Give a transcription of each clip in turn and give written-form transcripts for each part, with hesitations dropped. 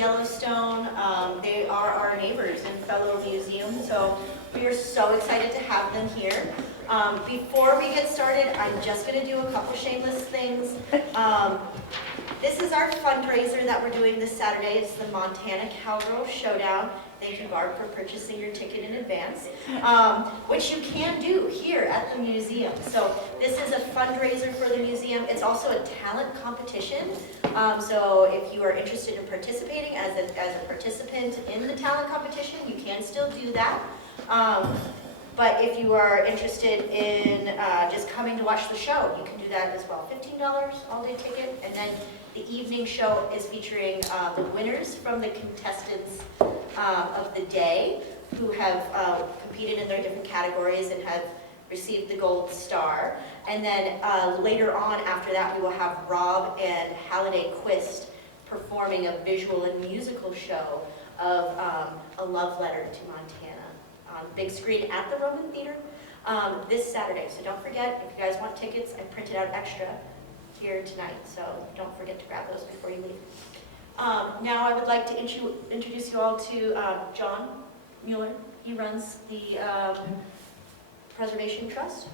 Yellowstone. They are our neighbors and fellow museum, so we are so excited to have them here. Before we get started, I'm just going to do a couple shameless things. This is our fundraiser that we're doing this Saturday. It's the Montana Cowgirl Showdown. Thank you, Barb, for purchasing your ticket in advance, which you can do here at the museum. So this is a fundraiser for the museum. It's also a talent competition. So if you are interested in participating as a participant in the talent competition, you can still do that. But if you are interested in just coming to watch the show, you can do that as well. $15 all-day ticket, and then the evening show is featuring the winners from the contestants of the day who have competed in their different categories and have received the gold star. And then later on after that, we will have Rob and Halliday Quist performing a visual and musical show of A Love Letter to Montana on big screen at the Roman Theater this Saturday. So don't forget, if you guys want tickets, I printed out extra here tonight, so don't forget to grab those before you leave. Now I would like to introduce you all to John Mueller. He runs the Preservation Trust.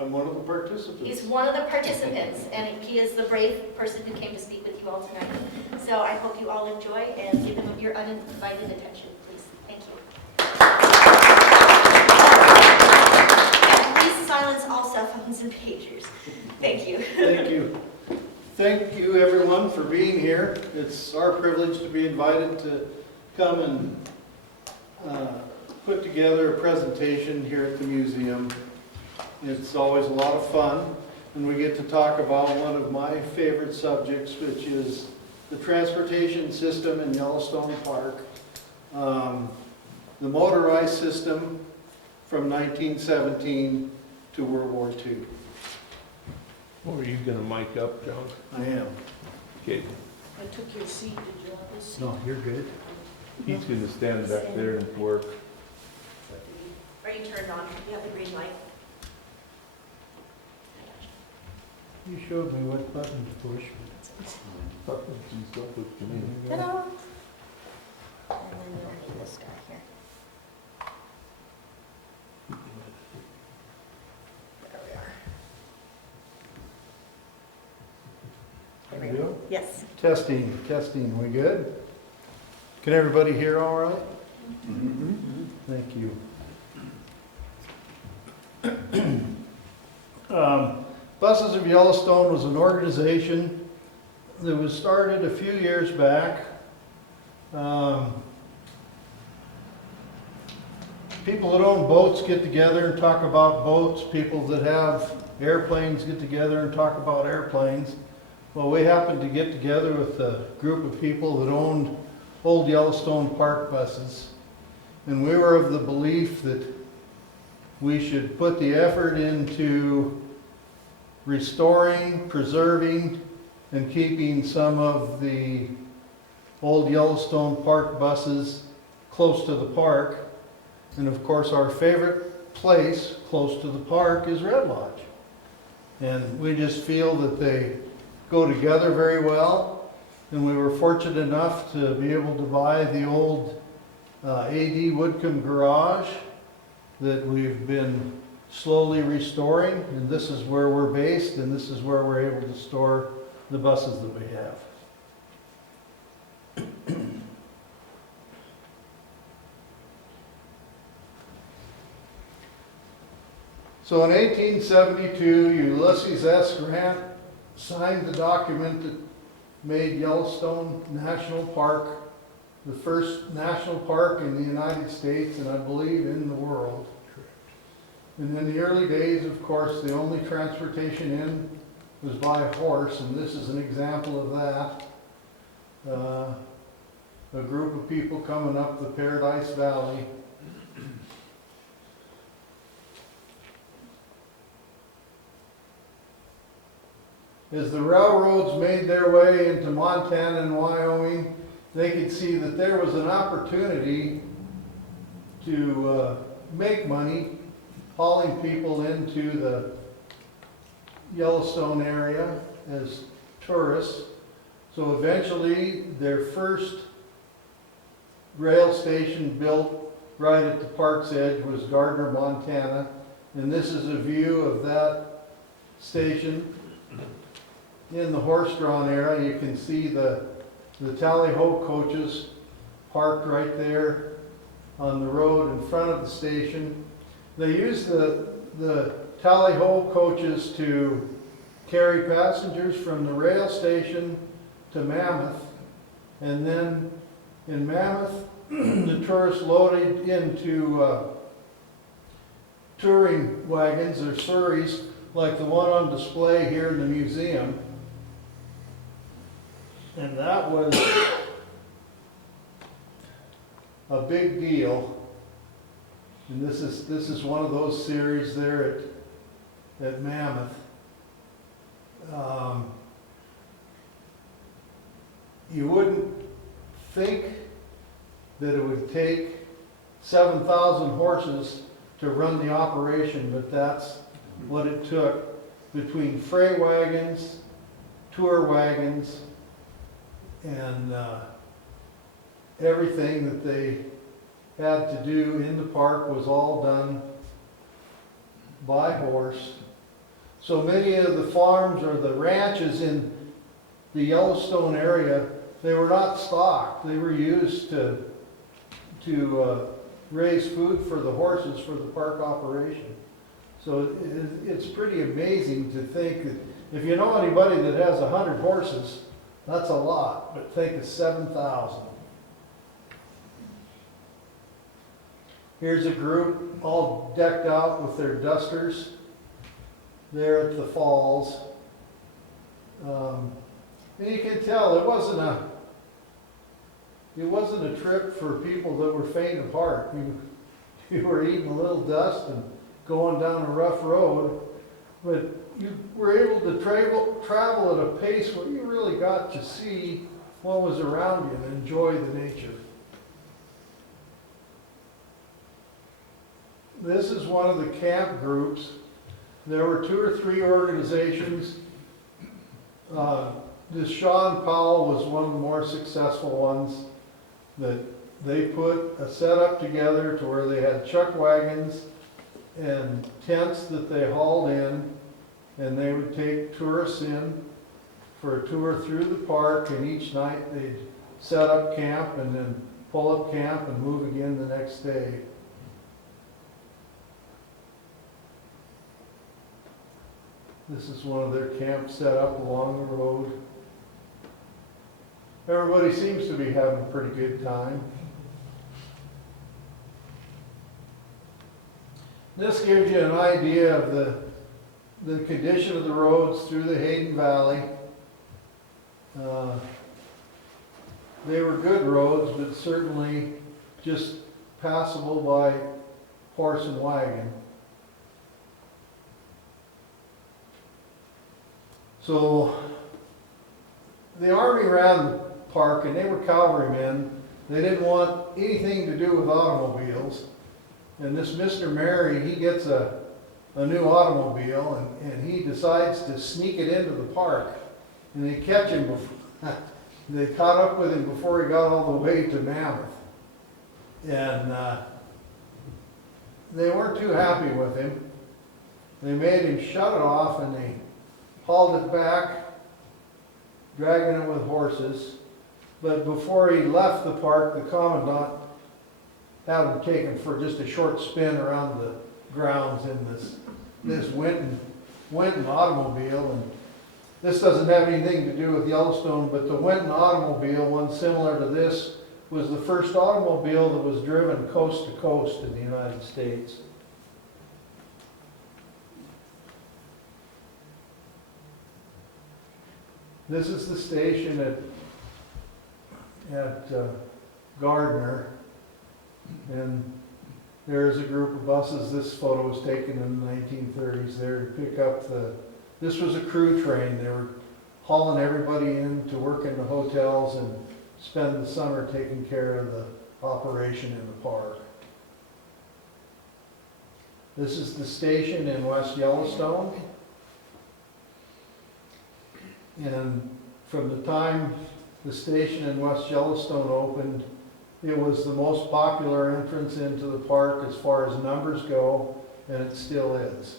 I'm one of the participants. He's one of the participants, and he is the brave person who came to speak with you all tonight. So I hope you all enjoy, and give him your undivided attention, please. Thank you. And please silence all cell phones and pagers. Thank you. Thank you. Thank you, everyone, for being here. It's our privilege to be invited to come and put together a presentation here at the museum. It's always a lot of fun, and we get to talk about one of my favorite subjects, which is the transportation system in Yellowstone Park, the motorized system from 1917 to World War II. Oh, are you going to mic up, John? I am. Okay. I took your seat, did you want this? No, you're good. He's going to stand back there and work. Are you turned on? You have the green light. You showed me what button to push. Ta-da! And then you'll need this guy here. There we are. There we go. Yes. Testing, we good? Can everybody hear all right? Thank you. Busses of Yellowstone was an organization that was started a few years back. People that own boats get together and talk about boats. People that have airplanes get together and talk about airplanes. Well, we happened to get together with a group of people that owned old Yellowstone Park buses. And we were of the belief that we should put the effort into restoring, preserving, and keeping some of the old Yellowstone Park buses close to the park. And of course, our favorite place close to the park is Red Lodge. And we just feel that they go together very well. And we were fortunate enough to be able to buy the old A.D. Woodcomb garage that we've been slowly restoring, and this is where we're based, and this is where we're able to store the buses that we have. So in 1872, Ulysses S. Grant signed the document that made Yellowstone National Park the first national park in the United States, and I believe in the world. And in the early days, of course, the only transportation in was by horse, and this is an example of that. A group of people coming up the Paradise Valley. As the railroads made their way into Montana and Wyoming, they could see that there was an opportunity to make money hauling people into the Yellowstone area as tourists. So eventually, their first rail station built right at the park's edge was Gardner, Montana. And this is a view of that station. In the horse-drawn area, you can see the tally-ho coaches parked right there on the road in front of the station. They use the tally-ho coaches to carry passengers from the rail station to Mammoth. And then in Mammoth, the tourists loaded into touring wagons or surreys like the one on display here in the museum. And that was a big deal. And this is one of those series there at Mammoth. You wouldn't think that it would take 7,000 horses to run the operation, but that's what it took between freight wagons, tour wagons, and everything that they had to do in the park was all done by horse. So many of the farms or the ranches in the Yellowstone area, they were not stocked. They were used to raise food for the horses for the park operation. So it's pretty amazing to think that if you know anybody that has 100 horses, that's a lot, but think of 7,000. Here's a group all decked out with their dusters there at the falls. And you can tell it wasn't a trip for people that were faint of heart. You were eating a little dust and going down a rough road, but you were able to travel at a pace where you really got to see what was around you and enjoy the nature. This is one of the camp groups. There were 2 or 3 organizations. This Sean Powell was one of the more successful ones, that they put a setup together to where they had chuck wagons and tents that they hauled in, and they would take tourists in for a tour through the park, and each night they'd set up camp and then pull up camp and move again the next day. This is one of their camps set up along the road. Everybody seems to be having a pretty good time. This gives you an idea of the condition of the roads through the Hayden Valley. They were good roads, but certainly just passable by horse and wagon. So the Army ran the park, and they were cavalrymen. They didn't want anything to do with automobiles. And this Mr. Mary, he gets a new automobile, and he decides to sneak it into the park. And they catch him before, they caught up with him before he got all the way to Mammoth. And they weren't too happy with him. They made him shut it off, and they hauled it back, dragging it with horses. But before he left the park, the commandant had him taken for just a short spin around the grounds in this Winton automobile. And this doesn't have anything to do with Yellowstone, but the Winton automobile, one similar to this, was the first automobile that was driven coast to coast in the United States. This is the station at Gardner, and there's a group of buses. This photo was taken in the 1930s there to pick up this was a crew train. They were hauling everybody in to work in the hotels and spend the summer taking care of the operation in the park. This is the station in West Yellowstone. And from the time the station in West Yellowstone opened, it was the most popular entrance into the park as far as numbers go, and it still is.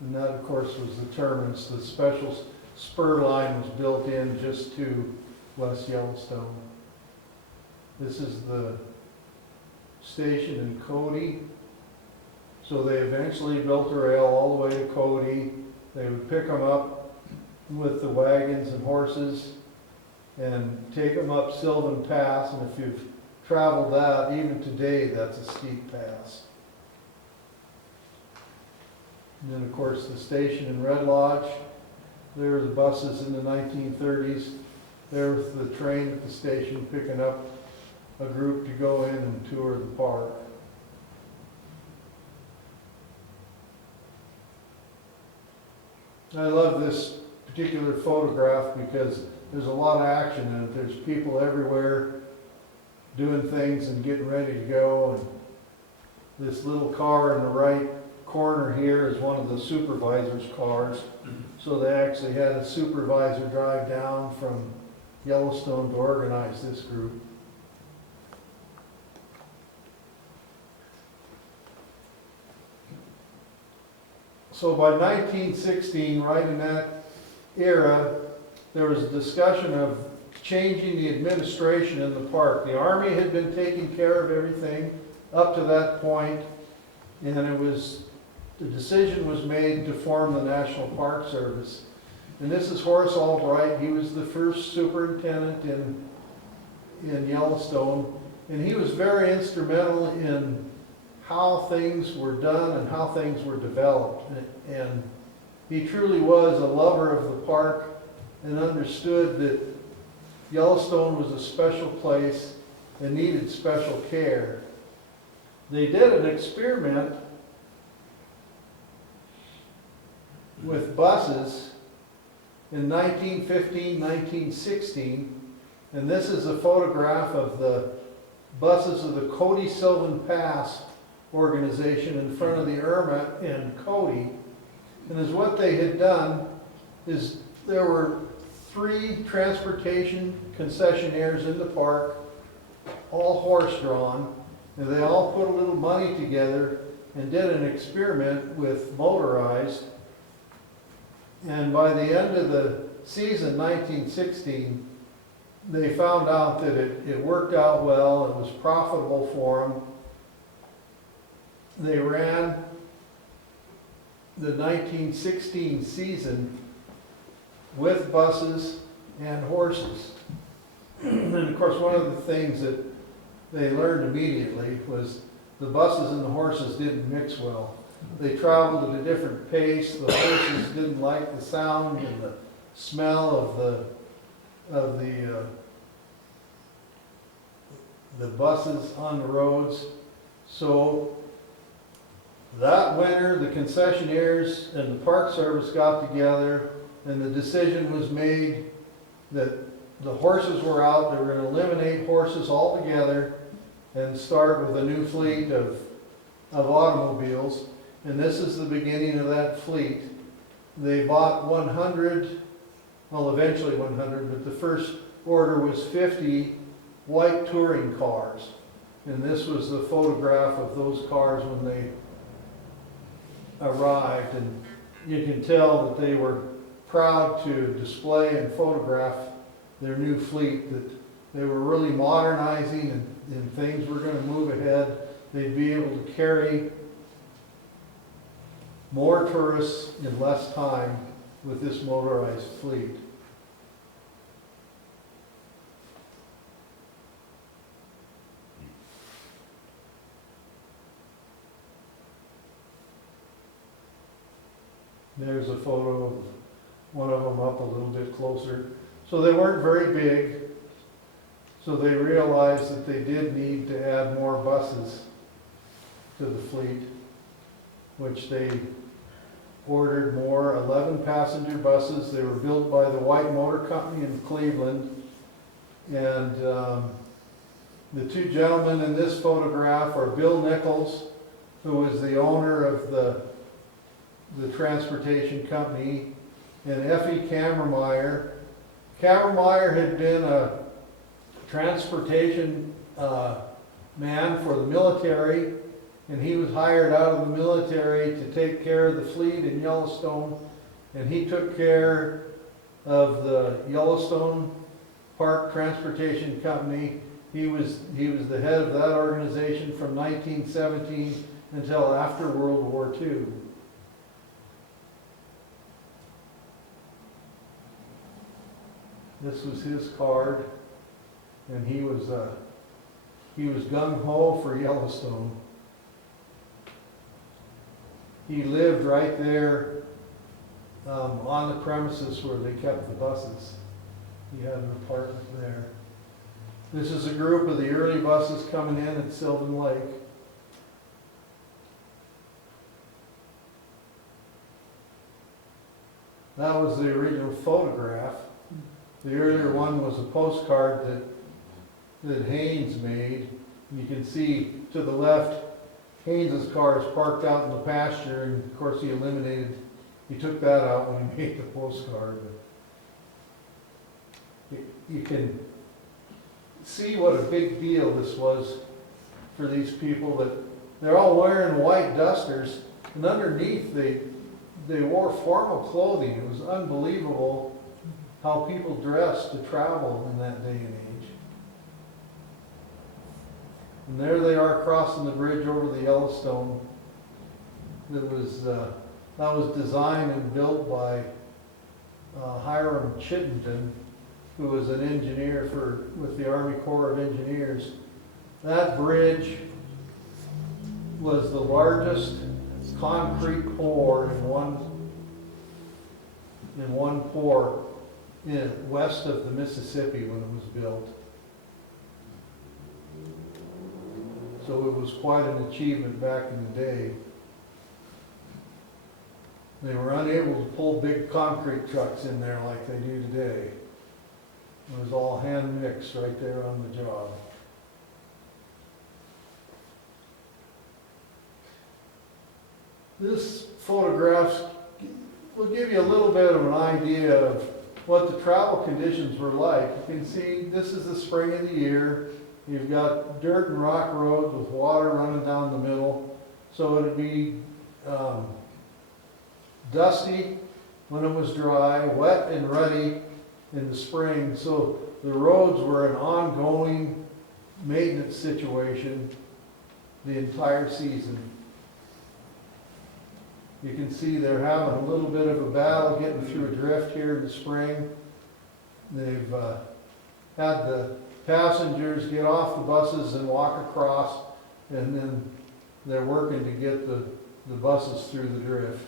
And that, of course, was the terminus. The special spur line was built in just to West Yellowstone. This is the station in Cody. So they eventually built a rail all the way to Cody. They would pick them up with the wagons and horses and take them up Sylvan Pass. And if you've traveled that, even today, that's a steep pass. And then, of course, the station in Red Lodge. There were the buses in the 1930s. There was the train at the station picking up a group to go in and tour the park. I love this particular photograph because there's a lot of action in it. There's people everywhere doing things and getting ready to go. And this little car in the right corner here is one of the supervisor's cars. So they actually had a supervisor drive down from Yellowstone to organize this group. So by 1916, right in that era, there was a discussion of changing the administration in the park. The Army had been taking care of everything up to that point, and the decision was made to form the National Park Service. And this is Horace Albright. He was the first superintendent in Yellowstone, and he was very instrumental in how things were done and how things were developed. And he truly was a lover of the park and understood that Yellowstone was a special place and needed special care. They did an experiment with buses in 1915, 1916, and this is a photograph of the buses of the Cody Sylvan Pass organization in front of the Irma in Cody. And as what they had done is there were 3 transportation concessionaires in the park, all horse-drawn, and they all put a little money together and did an experiment with motorized. And by the end of the season, 1916, they found out that it worked out well, it was profitable for them. They ran the 1916 season with buses and horses. And of course, one of the things that they learned immediately was the buses and the horses didn't mix well. They traveled at a different pace. The horses didn't like the sound and the smell of the buses on the roads. So that winter, the concessionaires and the Park Service got together, and the decision was made that the horses were out. They were going to eliminate horses altogether and start with a new fleet of automobiles. And this is the beginning of that fleet. They bought 100, well, eventually 100, but the first order was 50 white touring cars. And this was the photograph of those cars when they arrived. And you can tell that they were proud to display and photograph their new fleet, that they were really modernizing and things were going to move ahead. They'd be able to carry more tourists in less time with this motorized fleet. There's a photo of one of them up a little bit closer. So they weren't very big, so they realized that they did need to add more buses to the fleet, which they ordered more, 11 passenger buses. They were built by the White Motor Company in Cleveland, and The two gentlemen in this photograph are Bill Nichols, who is the owner of the transportation company, and Effie Kammermeyer. Kammermeyer had been a transportation man for the military, and he was hired out of the military to take care of the fleet in Yellowstone, and he took care of the Yellowstone Park Transportation Company. He was the head of that organization from 1917 until after World War II. This was his card, and he was gung-ho for Yellowstone. He lived right there on the premises where they kept the buses. He had an apartment there. This is a group of the early buses coming in at Sylvan Lake. That was the original photograph. The earlier one was a postcard that Haynes made. You can see to the left, Haynes's car is parked out in the pasture, and of course he took that out when he made the postcard. You can see what a big deal this was for these people, that they're all wearing white dusters, and underneath they wore formal clothing. It was unbelievable how people dressed to travel in that day and age. And there they are crossing the bridge over the Yellowstone that was designed and built by Hiram Chittenden, who was an engineer with the Army Corps of Engineers. That bridge was the largest concrete pour in one pour west of the Mississippi when it was built. So it was quite an achievement back in the day. They were unable to pull big concrete trucks in there like they do today. It was all hand mixed right there on the job. This photograph will give you a little bit of an idea of what the travel conditions were like. You can see this is the spring of the year. You've got dirt and rock roads with water running down the middle. So it'd be dusty when it was dry, wet and rutty in the spring. So the roads were an ongoing maintenance situation the entire season. You can see they're having a little bit of a battle getting through a drift here in the spring. They've had the passengers get off the buses and walk across, and then they're working to get the buses through the drift.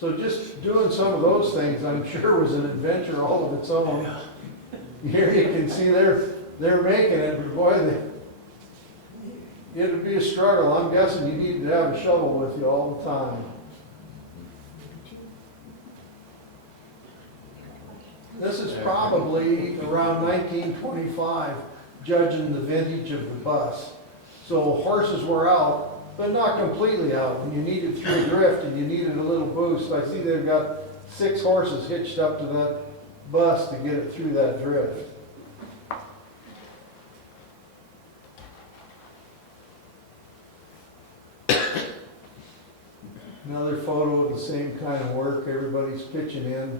So just doing some of those things, I'm sure, was an adventure all of its own. Here you can see they're making it, but boy, it would be a struggle. I'm guessing you need to have a shovel with you all the time. This is probably around 1925, judging the vintage of the bus. So horses were out, but not completely out. And you needed through a drift, and you needed a little boost. I see they've got 6 horses hitched up to that bus to get it through that drift. Another photo of the same kind of work. Everybody's pitching in.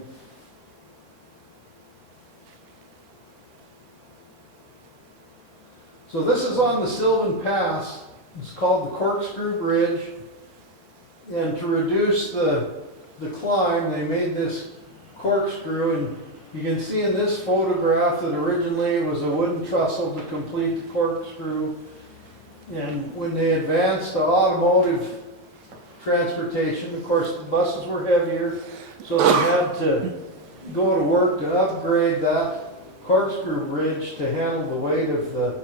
So this is on the Sylvan Pass. It's called the Corkscrew Bridge. And to reduce the climb, they made this corkscrew. And you can see in this photograph that originally it was a wooden trestle to complete the corkscrew. And when they advanced to automotive transportation, of course the buses were heavier, so they had to go to work to upgrade that corkscrew bridge to handle the weight of the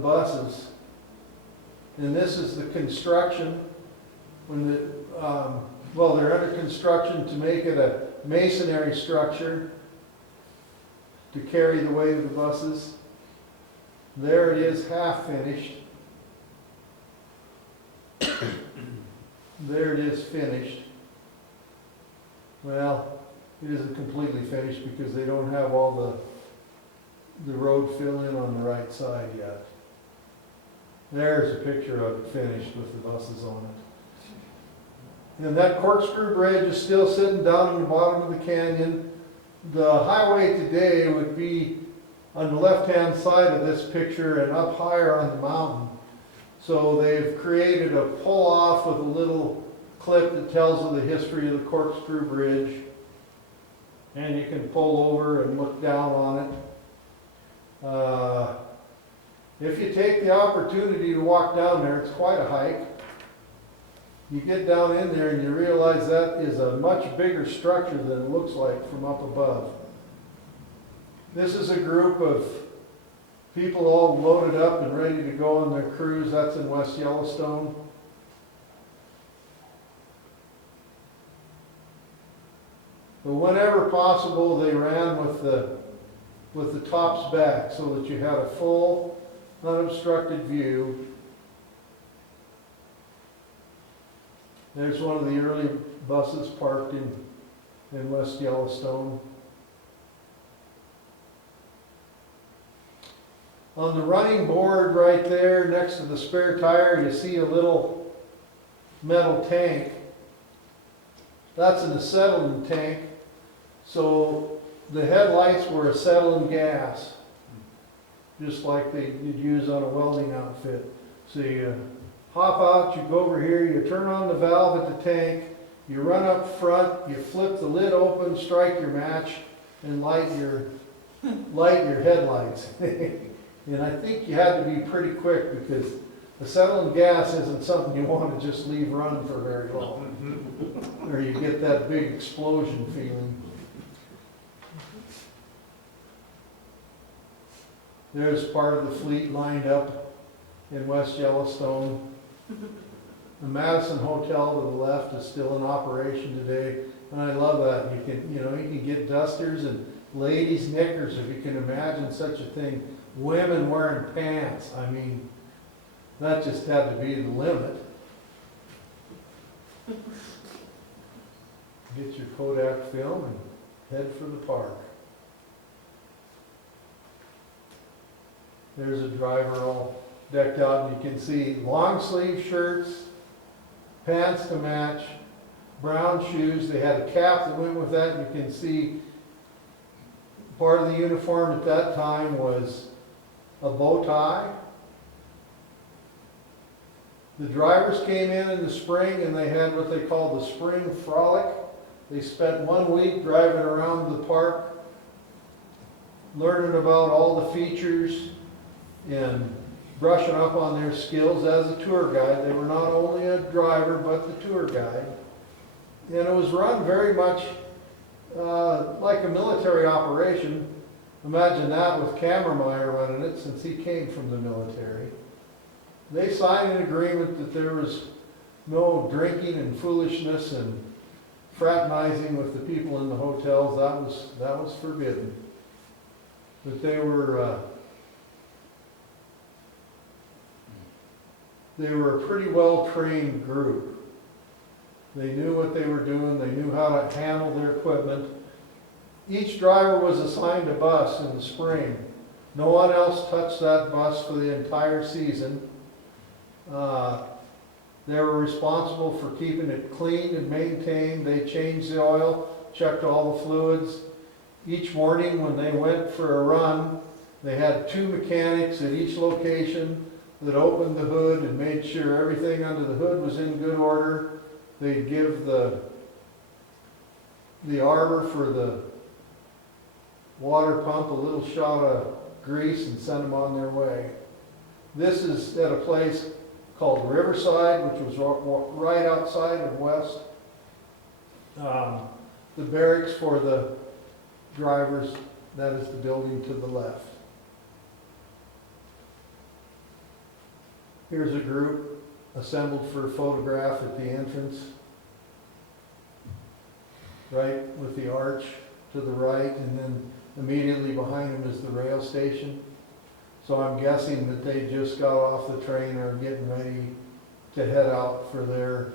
buses. And this is the construction when they're under construction to make it a masonry structure. to carry the weight of the buses. There it is, half finished. There it is, finished. Well, it isn't completely finished because they don't have all the road fill in on the right side yet. There's a picture of it finished with the buses on it. And that corkscrew bridge is still sitting down in the bottom of the canyon. The highway today would be on the left-hand side of this picture and up higher on the mountain. So they've created a pull-off with a little clip that tells of the history of the corkscrew bridge. And you can pull over and look down on it. If you take the opportunity to walk down there, it's quite a hike. You get down in there and you realize that is a much bigger structure than it looks like from up above. This is a group of people all loaded up and ready to go on their cruise. That's in West Yellowstone. But whenever possible, they ran with the tops back so that you had a full, unobstructed view. There's one of the early buses parked in West Yellowstone. On the running board right there next to the spare tire, you see a little metal tank. That's an acetylene tank. So the headlights were acetylene gas, just like you'd use on a welding outfit. So you hop out, you go over here, you turn on the valve at the tank, you run up front, you flip the lid open, strike your match, and light your headlights. And I think you had to be pretty quick because acetylene gas isn't something you want to just leave run for very long, or you get that big explosion feeling. There's part of the fleet lined up in West Yellowstone. The Madison Hotel to the left is still in operation today, and I love that. You can get dusters and ladies' knickers, if you can imagine such a thing. Women wearing pants. I mean, that just had to be the limit. Get your Kodak film and head for the park. There's a driver all decked out, and you can see long sleeve shirts, pants to match, brown shoes. They had a cap that went with that. You can see part of the uniform at that time was a bow tie. The drivers came in the spring and they had what they called the spring frolic. They spent 1 week driving around the park, learning about all the features and brushing up on their skills as a tour guide. They were not only a driver, but the tour guide. And it was run very much like a military operation. Imagine that with Kammermeyer running it, since he came from the military. They signed an agreement that there was no drinking and foolishness and fraternizing with the people in the hotels. That was forbidden. But they were a pretty well-trained group. They knew what they were doing. They knew how to handle their equipment. Each driver was assigned a bus in the spring. No one else touched that bus for the entire season. They were responsible for keeping it cleaned and maintained. They changed the oil, checked all the fluids. Each morning when they went for a run, they had 2 mechanics at each location that opened the hood and made sure everything under the hood was in good order. They'd give the arbor for the water pump a little shot of grease and send them on their way. This is at a place called Riverside, which was right outside of West. The barracks for the drivers, that is the building to the left. Here's a group assembled for a photograph at the entrance, right with the arch to the right, and then immediately behind them is the rail station. So I'm guessing that they just got off the train or are getting ready to head out for their,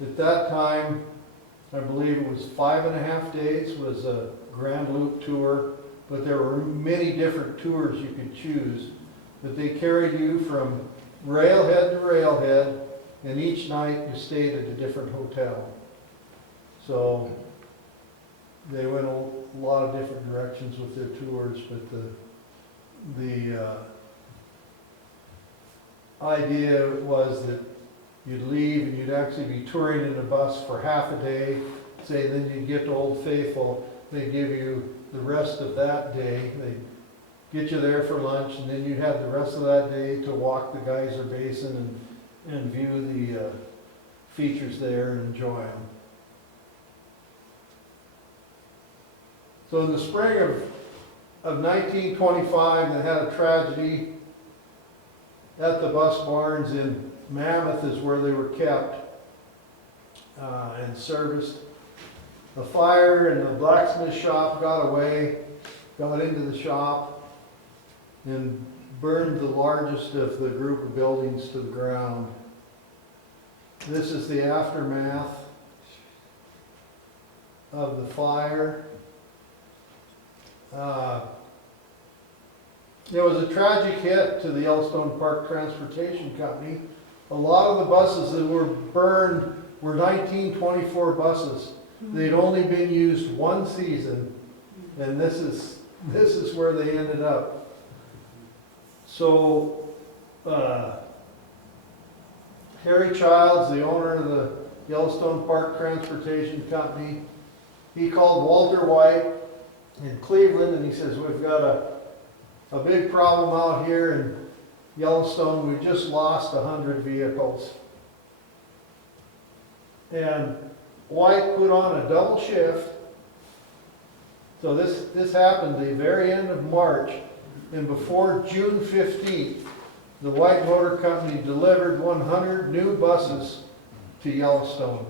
at that time, I believe it was 5.5 days was a Grand Loop tour, but there were many different tours you could choose. But they carried you from railhead to railhead, and each night you stayed at a different hotel. So they went a lot of different directions with their tours, but the idea was that you'd leave and you'd actually be touring in a bus for half a day, say, then you'd get to Old Faithful, they'd give you the rest of that day, they'd get you there for lunch, and then you'd have the rest of that day to walk the Geyser Basin and view the features there and enjoy them. So in the spring of 1925, they had a tragedy at the bus barns in Mammoth is where they were kept and serviced. A fire in the blacksmith shop got away, got into the shop, and burned the largest of the group of buildings to the ground. This is the aftermath of the fire. It was a tragic hit to the Yellowstone Park Transportation Company. A lot of the buses that were burned were 1924 buses. They'd only been used one season, and this is where they ended up. So, Harry Childs, the owner of the Yellowstone Park Transportation Company, he called Walter White in Cleveland, and he says, we've got a big problem out here in Yellowstone. We just lost 100 vehicles. And White put on a double shift. So this happened the very end of March, and before June 15th, the White Motor Company delivered 100 new buses to Yellowstone.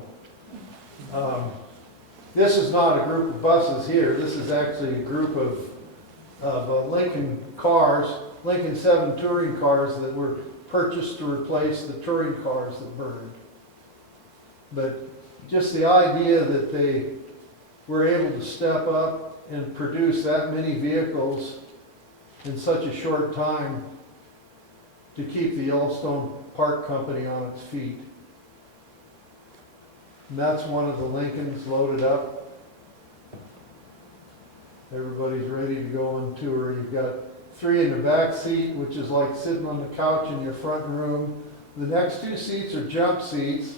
This is not a group of buses here. This is actually a group of Lincoln cars, Lincoln 7 touring cars that were purchased to replace the touring cars that burned. But just the idea that they were able to step up and produce that many vehicles in such a short time to keep the Yellowstone Park Company on its feet. And that's one of the Lincolns loaded up. Everybody's ready to go on tour. You've got 3 in the back seat, which is like sitting on the couch in your front room. The next 2 seats are jump seats.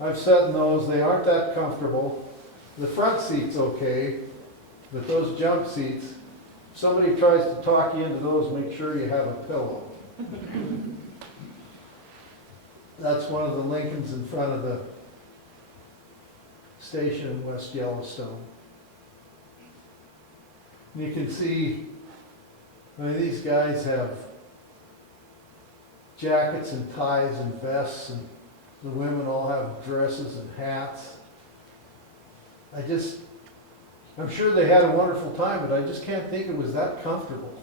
I've sat in those. They aren't that comfortable. The front seat's okay, but those jump seats, if somebody tries to talk you into those, make sure you have a pillow. That's one of the Lincolns in front of the station in West Yellowstone. And you can see, I mean, these guys have jackets and ties and vests, and the women all have dresses and hats. I'm sure they had a wonderful time, but I just can't think it was that comfortable.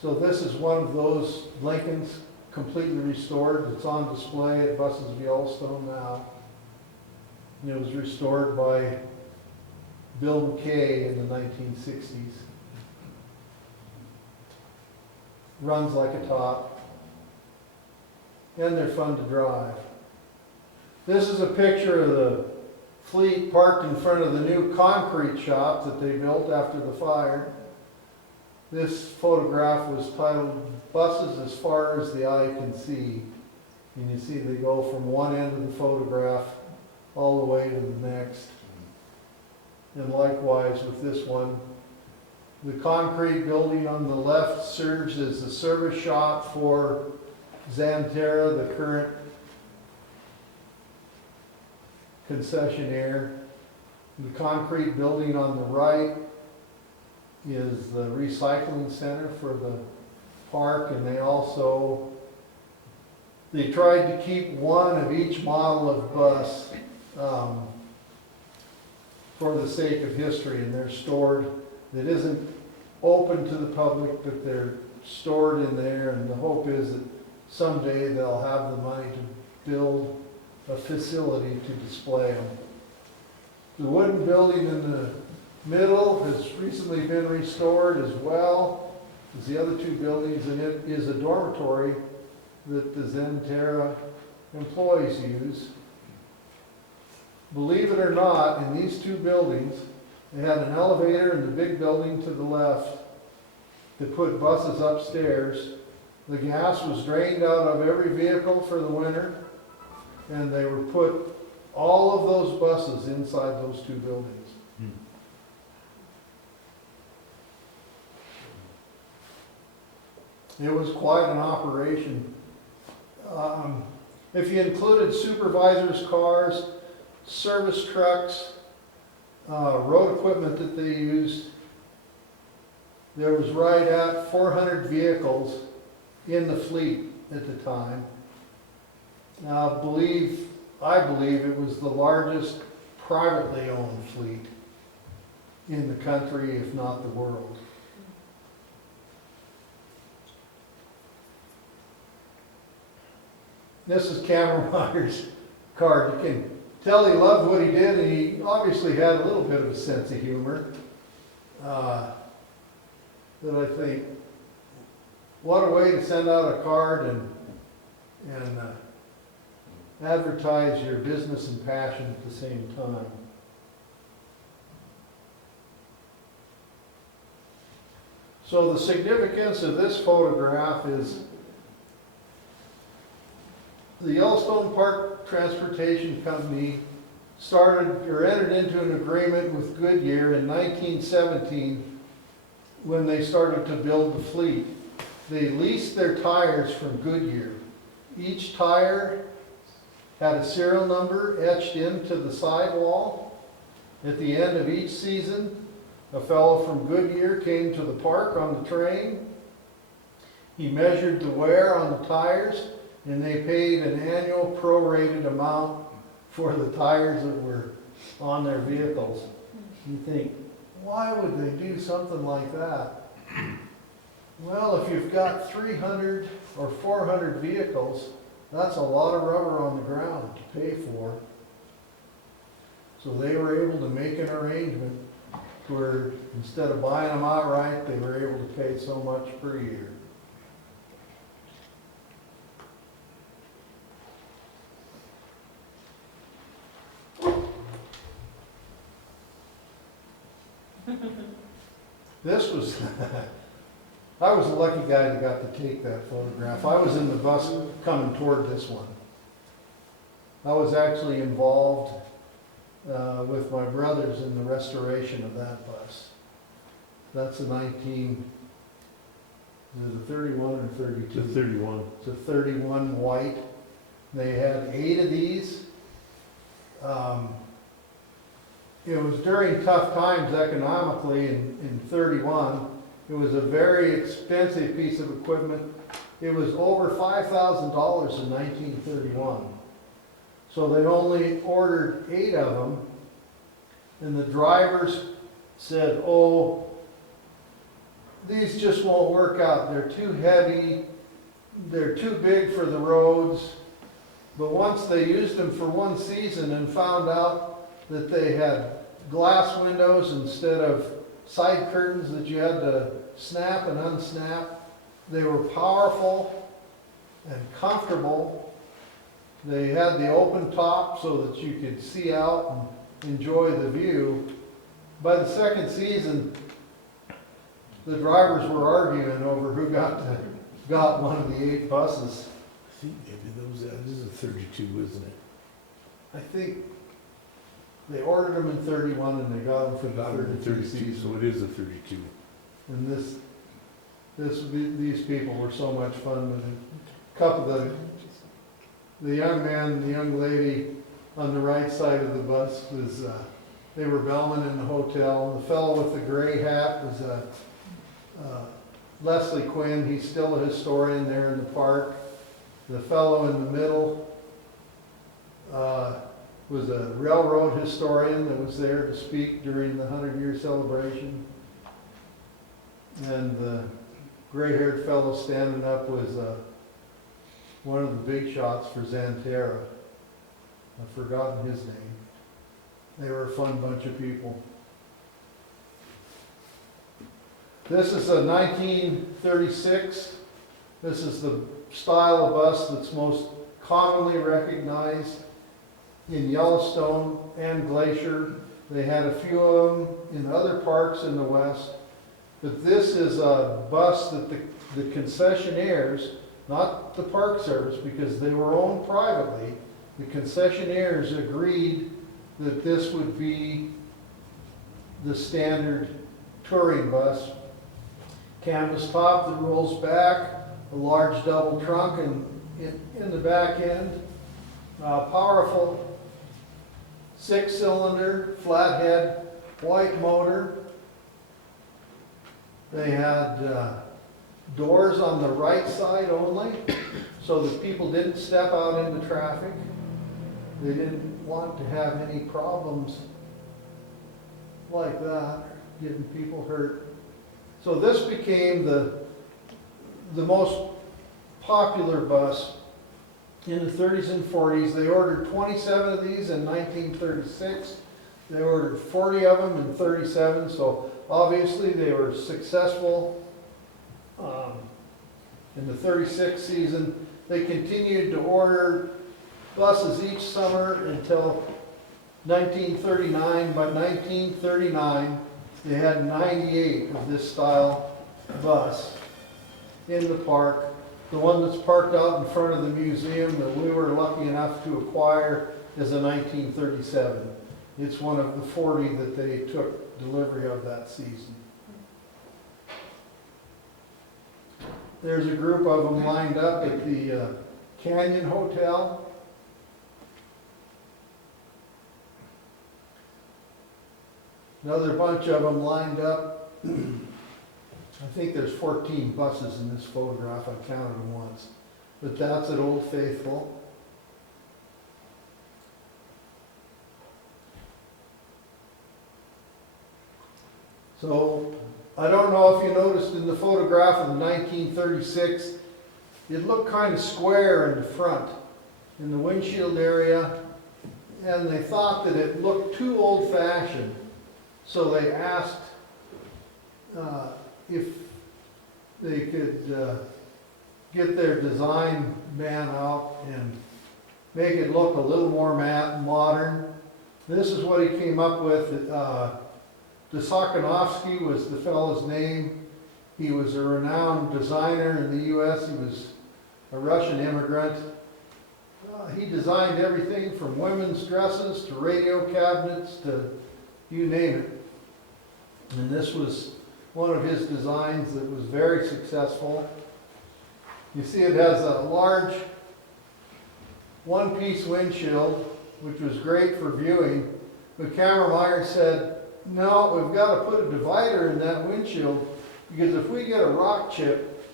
So this is one of those Lincolns, completely restored. It's on display at Busses of Yellowstone now. And it was restored by Bill McKay in the 1960s. Runs like a top. And they're fun to drive. This is a picture of the fleet parked in front of the new concrete shop that they built after the fire. This photograph was titled "Busses as Far as the Eye Can See." And you see they go from one end of the photograph all the way to the next. And likewise with this one. The concrete building on the left serves as the service shop for Xanterra, the current concessionaire. The concrete building on the right is the recycling center for the park, and they tried to keep one of each model of bus for the sake of history, and they're stored. It isn't open to the public, but they're stored in there, and the hope is that someday they'll have the money to build a facility to display them. The wooden building in the middle has recently been restored as well as the other two buildings, and it is a dormitory that the Zenterra employees use. Believe it or not, in these two buildings, they had an elevator in the big building to the left that put buses upstairs. The gas was drained out of every vehicle for the winter, and they were put all of those buses inside those two buildings. It was quite an operation. If you included supervisors' cars, service trucks, road equipment that they used, there was right at 400 vehicles in the fleet at the time. Now, I believe it was the largest privately owned fleet in the country, if not the world. This is Camermeyer's card. You can tell he loved what he did, and he obviously had a little bit of a sense of humor. That I think, what a way to send out a card and advertise your business and passion at the same time. So the significance of this photograph is the Yellowstone Park Transportation Company started or entered into an agreement with Goodyear in 1917 when they started to build the fleet. They leased their tires from Goodyear. Each tire had a serial number etched into the sidewall. At the end of each season, a fellow from Goodyear came to the park on the train. He measured the wear on the tires, and they paid an annual prorated amount for the tires that were on their vehicles. You think, why would they do something like that? Well, if you've got 300 or 400 vehicles, that's a lot of rubber on the ground to pay for. So they were able to make an arrangement where instead of buying them outright, they were able to pay so much per year. This was, I was a lucky guy that got to take that photograph. I was in the bus coming toward this one. I was actually involved with my brothers in the restoration of that bus. That's a 19, is it a 31 or 32? It's a 31. It's a 31 white. They had 8 of these. It was during tough times economically in 31. It was a very expensive piece of equipment. It was over $5,000 in 1931. So they only ordered 8 of them, and the drivers said, oh, these just won't work out. They're too heavy, they're too big for the roads. But once they used them for one season and found out that they had glass windows instead of side curtains that you had to snap and unsnap, they were powerful and comfortable. They had the open top so that you could see out and enjoy the view. By the second season, the drivers were arguing over who got one of the 8 buses. I think maybe those, this is a 32, isn't it? I think they ordered them in 31 and they got them for the Got it in 32 32, season. so it is a 32. And these people were so much fun. But a couple of the young man and the young lady on the right side of the bus was, they were bellmen in the hotel. The fellow with the gray hat was Leslie Quinn. He's still a historian there in the park. The fellow in the middle, was a railroad historian that was there to speak during the 100-year celebration. And the gray-haired fellow standing up was one of the big shots for Xanterra. I've forgotten his name. They were a fun bunch of people. This is a 1936. This is the style of bus that's most commonly recognized in Yellowstone and Glacier. They had a few of them in other parks in the West. But this is a bus that the concessionaires, not the Park Service because they were owned privately, the concessionaires agreed that this would be the standard touring bus. Canvas top that rolls back, a large double trunk in the back end, powerful 6-cylinder, flathead, white motor. They had doors on the right side only, so that people didn't step out into traffic. They didn't want to have any problems like that, getting people hurt. So this became the most popular bus in the 30s and 40s. They ordered 27 of these in 1936. They ordered 40 of them in 37, so obviously they were successful in the 36 season. They continued to order buses each summer until 1939. By 1939, they had 98 of this style bus in the park. The one that's parked out in front of the museum that we were lucky enough to acquire is a 1937. It's one of the 40 that they took delivery of that season. There's a group of them lined up at the Canyon Hotel. Another bunch of them lined up. I think there's 14 buses in this photograph. I counted them once. But that's at Old Faithful. So, I don't know if you noticed in the photograph of the 1936, it looked kind of square in the front, in the windshield area, and they thought that it looked too old-fashioned. So they asked if they could get their design man out and make it look a little more modern. This is what he came up with. Dosakanovsky was the fellow's name. He was a renowned designer in the U.S. He was a Russian immigrant. He designed everything from women's dresses to radio cabinets to you name it. And this was one of his designs that was very successful. You see it has a large one-piece windshield, which was great for viewing. But Cameron Meyer said, no, we've got to put a divider in that windshield because if we get a rock chip,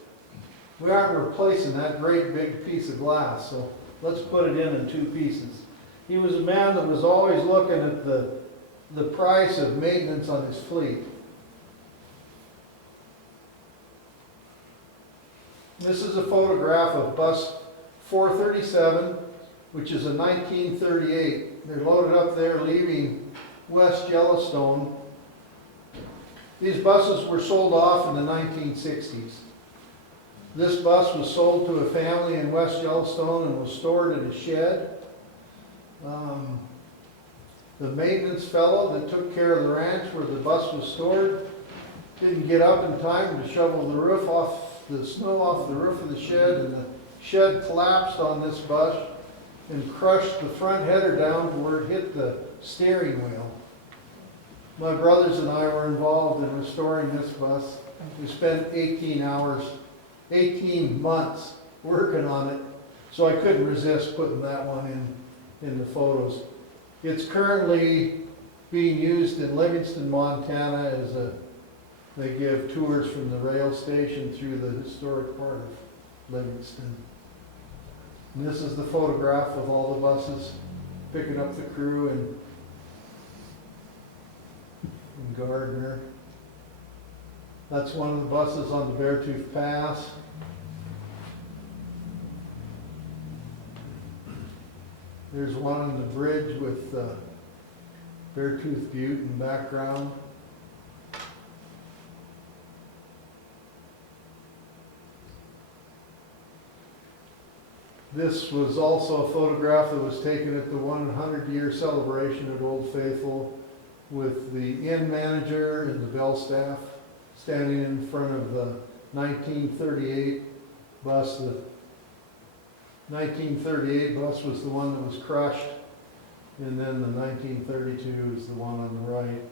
we aren't replacing that great big piece of glass. So let's put it in 2 pieces. He was a man that was always looking at the price of maintenance on his fleet. This is a photograph of bus 437, which is a 1938. They're loaded up there leaving West Yellowstone. These buses were sold off in the 1960s. This bus was sold to a family in West Yellowstone and was stored in a shed. The maintenance fellow that took care of the ranch where the bus was stored didn't get up in time to shovel the snow off the roof of the shed, and the shed collapsed on this bus and crushed the front header down to where it hit the steering wheel. My brothers and I were involved in restoring this bus. We spent 18 months working on it, so I couldn't resist putting that one in the photos. It's currently being used in Livingston, Montana they give tours from the rail station through the historic part of Livingston. And this is the photograph of all the buses. picking up the crew in Gardner. That's one of the buses on the Beartooth Pass. There's one on the bridge with Beartooth Butte in the background. This was also a photograph that was taken at the 100-year celebration at Old Faithful with the inn manager and the bell staff standing in front of the 1938 bus. The 1938 bus was the one that was crushed, and then the 1932 is the one on the right.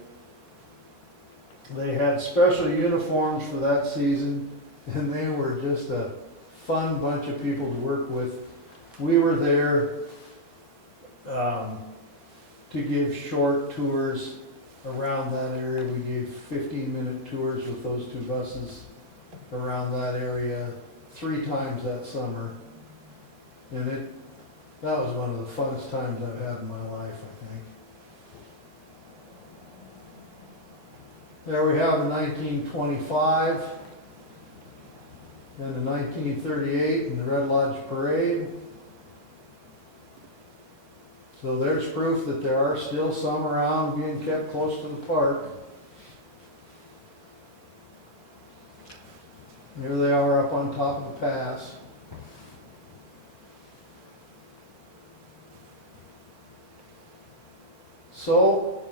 They had special uniforms for that season, and they were just a fun bunch of people to work with. We were there to give short tours around that area. We gave 15-minute tours with those two buses around that area 3 times that summer. And that was one of the funnest times I've had in my life, I think. There we have the 1925 and the 1938 and the Red Lodge Parade. So there's proof that there are still some around being kept close to the park. Here they are up on top of the pass. So,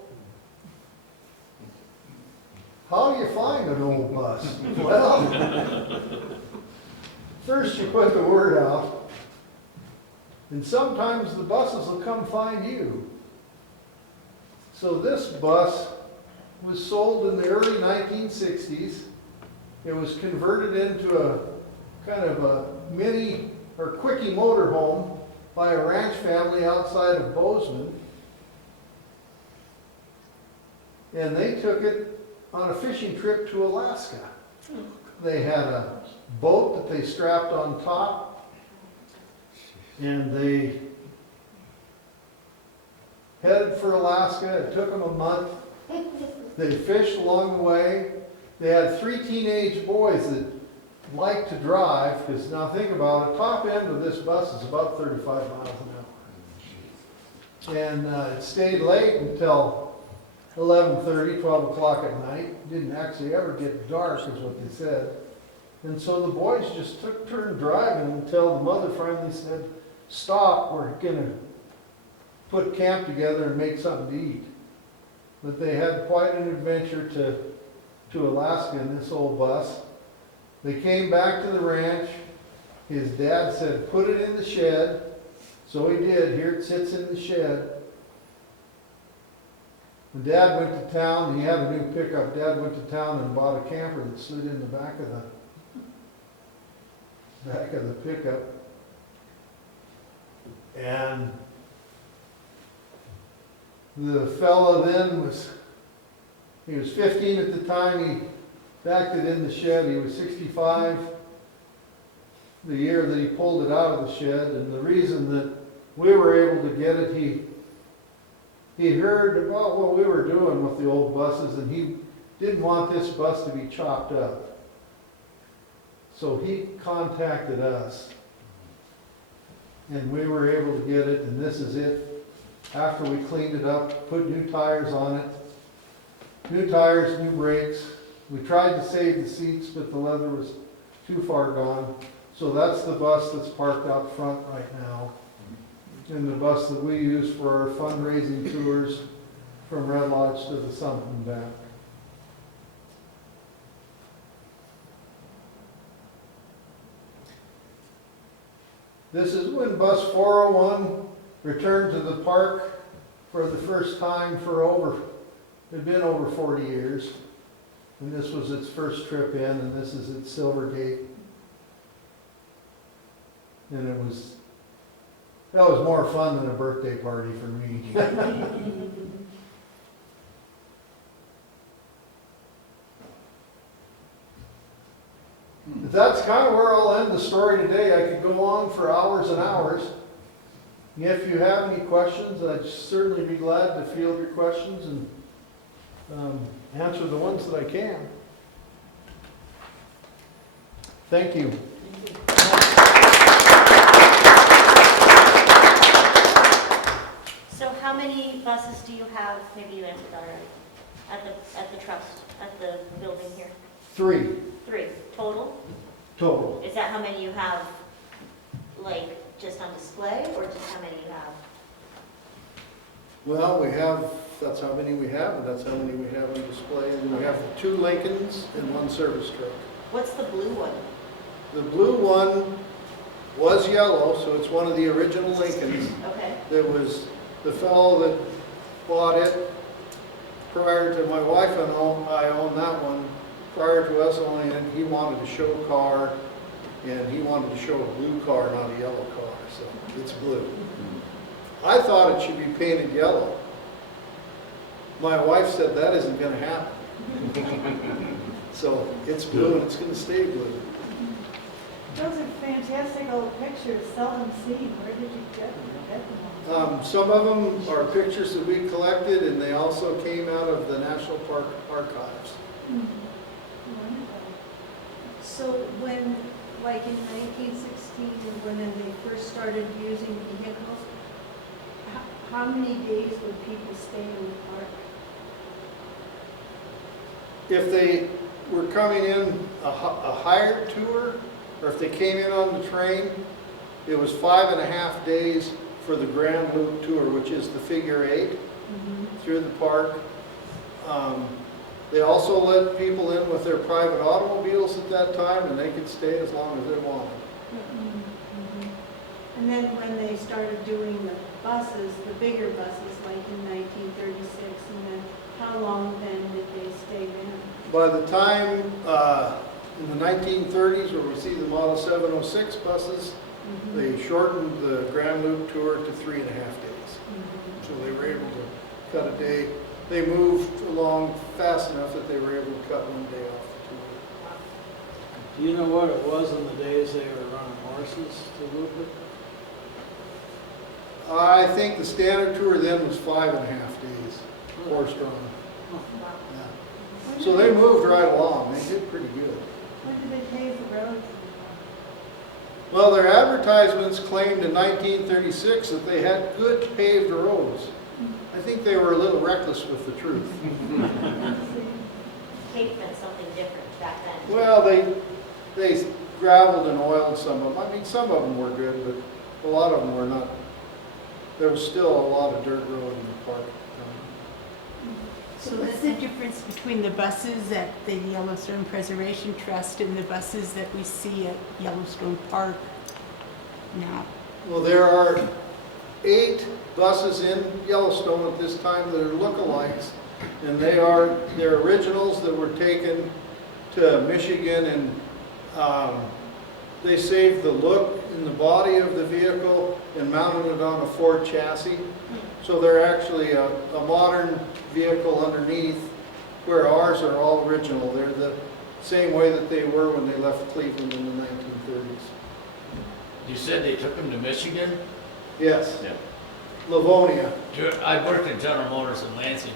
how do you find an old bus? Well, first you put the word out. And sometimes the buses will come find you. So this bus was sold in the early 1960s. It was converted into a kind of a mini or quickie motorhome by a ranch family outside of Bozeman. And they took it on a fishing trip to Alaska. They had a boat that they strapped on top. And they headed for Alaska. It took them a month. They fished along the way. They had 3 teenage boys that liked to drive, because now think about it, top end of this bus is about 35 miles an hour. And it stayed late until 11:30, 12 o'clock at night. It didn't actually ever get dark, is what they said. And so the boys just took turn driving until the mother finally said, "Stop, we're gonna put camp together and make something to eat." But they had quite an adventure to Alaska in this old bus. They came back to the ranch. His dad said, "Put it in the shed." So he did. Here it sits in the shed. When Dad went to town, he had a new pickup. Dad went to town and bought a camper that slid in the back of the pickup. And the fellow then he was 15 at the time he backed it in the shed. He was 65 the year that he pulled it out of the shed. And the reason that we were able to get it, he heard about what we were doing with the old buses, and he didn't want this bus to be chopped up. So he contacted us. And we were able to get it, and this is it. After we cleaned it up, put new tires on it. New tires, new brakes. We tried to save the seats, but the leather was too far gone. So that's the bus that's parked out front right now. And the bus that we use for our fundraising tours from Red Lodge to the summit and back. This is when Bus 401 returned to the park for the first time it had been over 40 years. And this was its first trip in, and this is its Silvergate. And that was more fun than a birthday party for me. But that's kind of where I'll end the story today. I could go on for hours and hours. If you have any questions, I'd certainly be glad to field your questions and answer the ones that I can. Thank you. So how many buses do you have, maybe you answered that already, at the trust, at the building here? 3 3 total? total. Is that how many you have, like, just on display, or just how many you have? Well, that's how many we have, and that's how many we have on display. And we have 2 Lincolns and 1 service truck. What's the blue one? The blue one was yellow, so it's one of the original Lincolns. Okay, There was the fellow that bought it prior to my wife and I owned that one. Prior to us owning it, he wanted a show car, and he wanted to show a blue car, not a yellow car, so it's blue. I thought it should be painted yellow. My wife said that isn't going to happen. So it's blue and it's going to stay blue. Those are fantastic old pictures, seldom seen. Where did you get them? Some of them are pictures that we collected, and they also came out of the National Park archives. Wonderful. So when, like in 1916, when they first started using vehicles, how many days would people stay in the park? If they were coming in a hired tour, or if they came in on the train, it was 5.5 days for the Grand Loop tour, which is the figure 8 through the park. They also let people in with their private automobiles at that time, and they could stay as long as they wanted. And then when they started doing the buses, the bigger buses, like in 1936, and then how long then did they stay there? By the time in the 1930s, where we see the Model 706 buses, they shortened the Grand Loop tour to 3.5 days. So they were able to cut a day. They moved along fast enough that they were able to cut 1 day off the tour. Do you know what it was in the days they were running horses to loop it? I think the standard tour then was 5.5 days, horse-drawn. wow. Yeah. So they moved right along. They did pretty good. When did they pave the roads? Well, their advertisements claimed in 1936 that they had good paved roads. I think they were a little reckless with the truth. Tape meant something different back then. Well, they gravelled and oiled some of them. I mean, some of them were good, but a lot of them were not. There was still a lot of dirt road in the park. So what's the difference between the buses at the Yellowstone Preservation Trust and the buses that we see at Yellowstone Park now? Well, there are 8 buses in Yellowstone at this time that are lookalikes, and they're originals that were taken to Michigan, and they saved the look in the body of the vehicle and mounted it on a Ford chassis. So they're actually a modern vehicle underneath, where ours are all original. They're the same way that they were when they left Cleveland in the 1930s. You said they took them to Michigan? Yes, Yeah. Livonia. I worked at General Motors in Lansing,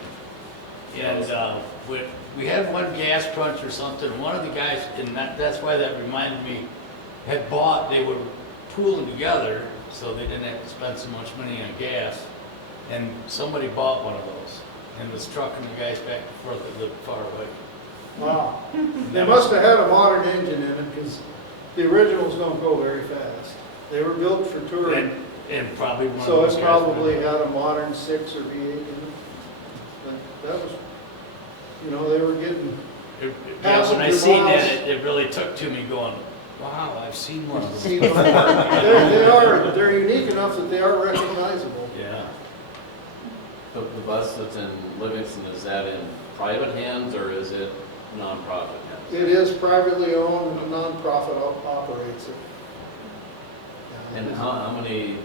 and we had one gas crunch or something. One of the guys, and that's why that reminded me, they were pooling together, so they didn't have to spend so much money on gas. And somebody bought one of those and was trucking the guys back and forth that lived far away. Wow. They must have had a modern engine in it, because the originals don't go very fast. They were built for touring. And probably one So of those it guys probably went- had a modern 6 or V8 in it. But that was, they were getting, Yeah, when I passenger seen miles. that, it really took to me going, wow, I've seen one of seen those. them. They're unique enough that they are recognizable. Yeah. The bus that's in Livingston, is that in private hands or is it nonprofit hands? It is privately owned, and a nonprofit operates it. And how many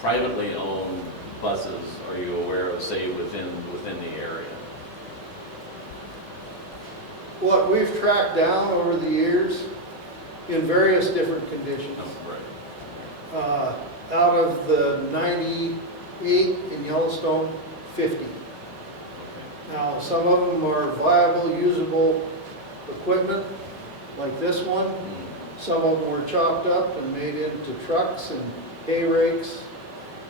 privately owned buses are you aware of, say, within the area? What we've tracked down over the years in various different conditions. Oh, right. out of the 98 in Yellowstone, 50. Now, some of them are viable, usable equipment, like this one. Some of them were chopped up and made into trucks and hay rakes.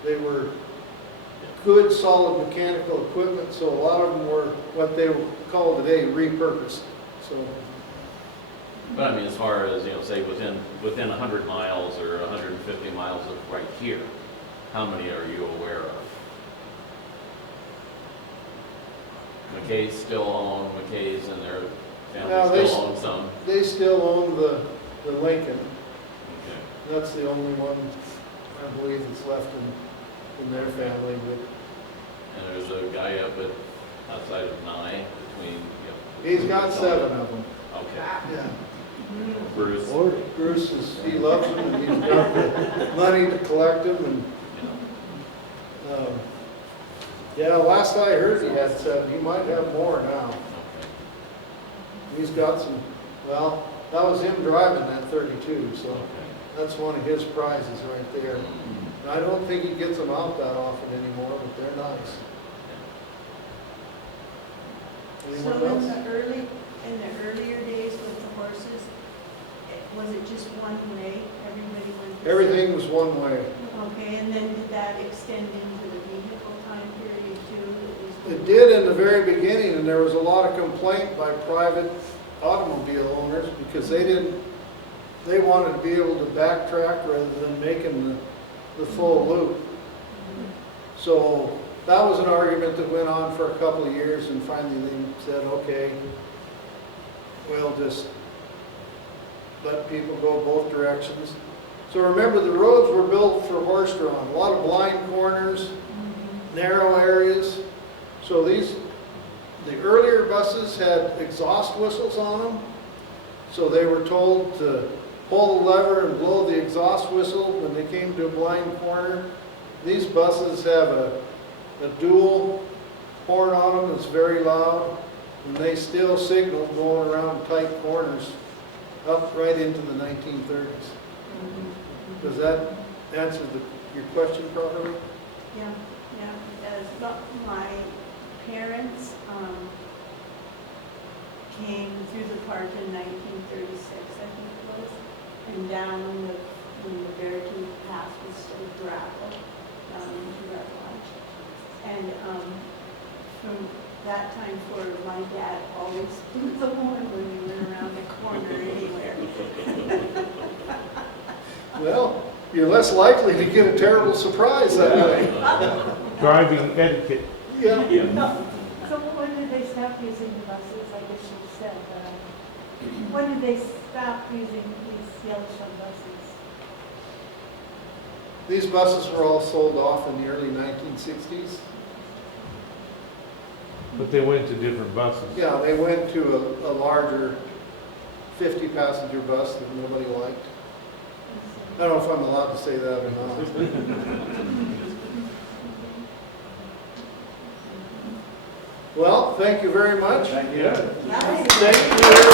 They were good, solid mechanical equipment, so a lot of them were what they call today repurposed. So, But I mean, as far as, say within 100 miles or 150 miles of right here, how many are you aware of? McKay's still own McKay's and their Now, family still own some. they still own the Lincoln. Okay. That's the only one, I believe, that's left in their family, but And there's a guy outside of Nye between. he's got 7 of them. Okay. Yeah. Bruce. Bruce he loves them, and he's got the money to collect them, and, yeah, last I heard he had 7, he might have more now. Okay. He's got some, well, that was him driving that 32, so Okay. that's one of his prizes right there. And I don't think he gets them out that often anymore, but they're nice. So Anyone in else? the earlier days with the horses, was it just one way? Everybody went? the Everything was one way. same? Okay, and then did that extend into the vehicle time period too? It did in the very beginning, and there was a lot of complaint by private automobile owners because they wanted to be able to backtrack rather than making the full loop. So that was an argument that went on for a couple of years, and finally they said, okay, we'll just let people go both directions. So remember, the roads were built for horse-drawn, a lot of blind corners, narrow areas. So the earlier buses had exhaust whistles on them. So they were told to pull the lever and blow the exhaust whistle when they came to a blind corner. These buses have a dual horn on them that's very loud, and they still signal going around tight corners up right into the 1930s. Does that answer your question properly? Yeah, yeah, it does. But my parents came through the park in 1936, I think it was, and down when the Beartooth Pass was still gravel, down into that lodge. And from that time forward, my dad always blew the horn when we went around the corner anywhere. Well, you're less likely to get a terrible surprise that way. Driving etiquette. Yeah. So when did they stop using the buses? I guess you said, when did they stop using these Yellowstone buses? These buses were all sold off in the early 1960s. But they went to different buses. Yeah, they went to a larger 50-passenger bus that nobody liked. I don't know if I'm allowed to say that or not. Well, thank you very much. Yeah. Thank you.